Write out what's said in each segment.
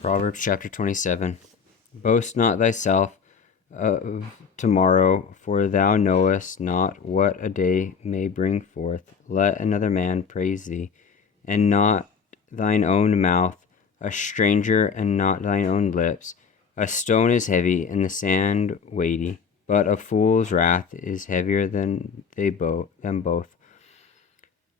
Proverbs chapter 27. Boast not thyself of tomorrow, for thou knowest not what a day may bring forth. Let another man praise thee, and not thine own mouth, a stranger, and not thine own lips. A stone is heavy, and the sand weighty, but a fool's wrath is heavier than them both.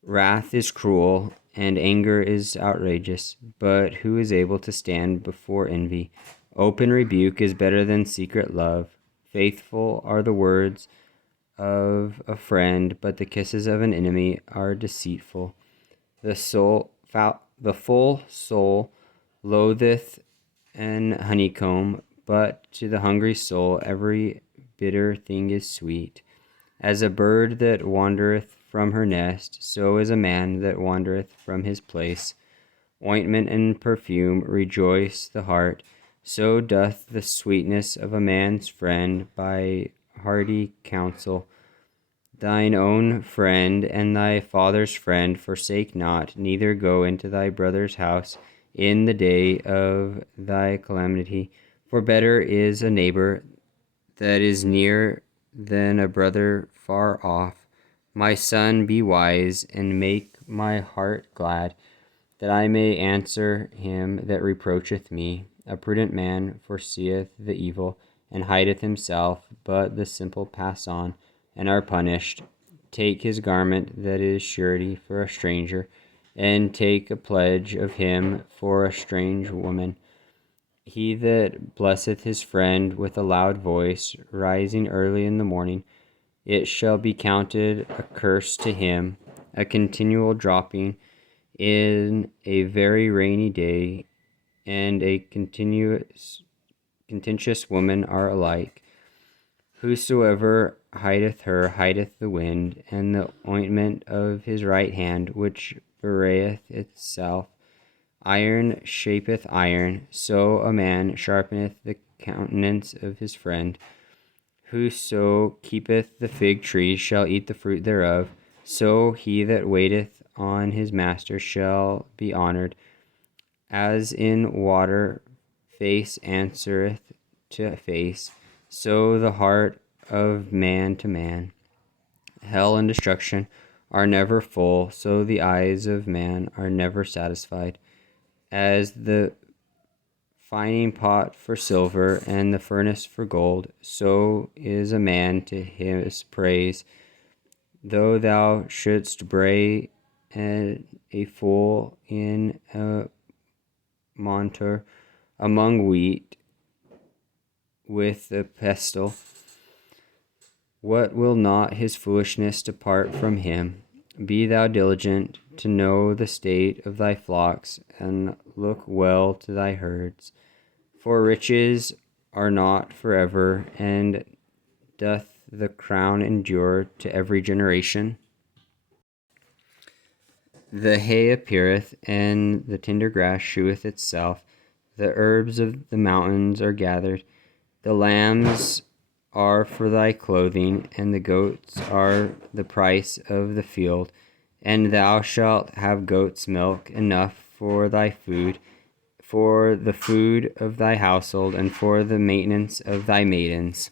Wrath is cruel, and anger is outrageous, but who is able to stand before envy? Open rebuke is better than secret love. Faithful are the words of a friend, but the kisses of an enemy are deceitful. The full soul loatheth an honeycomb, but to the hungry soul every bitter thing is sweet. As a bird that wandereth from her nest, so is a man that wandereth from his place. Ointment and perfume rejoice the heart, so doth the sweetness of a man's friend by hearty counsel. Thine own friend and thy father's friend forsake not, neither go into thy brother's house in the day of thy calamity. For better is a neighbor that is near than a brother far off. My son, be wise, and make my heart glad, that I may answer him that reproacheth me. A prudent man foreseeth the evil, and hideth himself, but the simple pass on, and are punished. Take his garment that is surety for a stranger, and take a pledge of him for a strange woman. He that blesseth his friend with a loud voice, rising early in the morning, it shall be counted a curse to him. A continual dropping in a very rainy day, and a contentious woman are alike. Whosoever hideth her hideth the wind, and the ointment of his right hand, which bewrayeth itself. Iron shapeth iron, so a man sharpeneth the countenance of his friend. Whoso keepeth the fig tree shall eat the fruit thereof, so he that waiteth on his master shall be honored. As in water face answereth to face, so the heart of man to man. Hell and destruction are never full, so the eyes of man are never satisfied. As the fining pot for silver and the furnace for gold, so is a man to his praise. Though thou shouldst bray a fool in a monter among wheat with a pestle, what will not his foolishness depart from him? Be thou diligent to know the state of thy flocks, and look well to thy herds. For riches are not forever, and doth the crown endure to every generation? The hay appeareth, and the tender grass sheweth itself. The herbs of the mountains are gathered. The lambs are for thy clothing, and the goats are the price of the field. And thou shalt have goat's milk enough for thy food, for the food of thy household, and for the maintenance of thy maidens.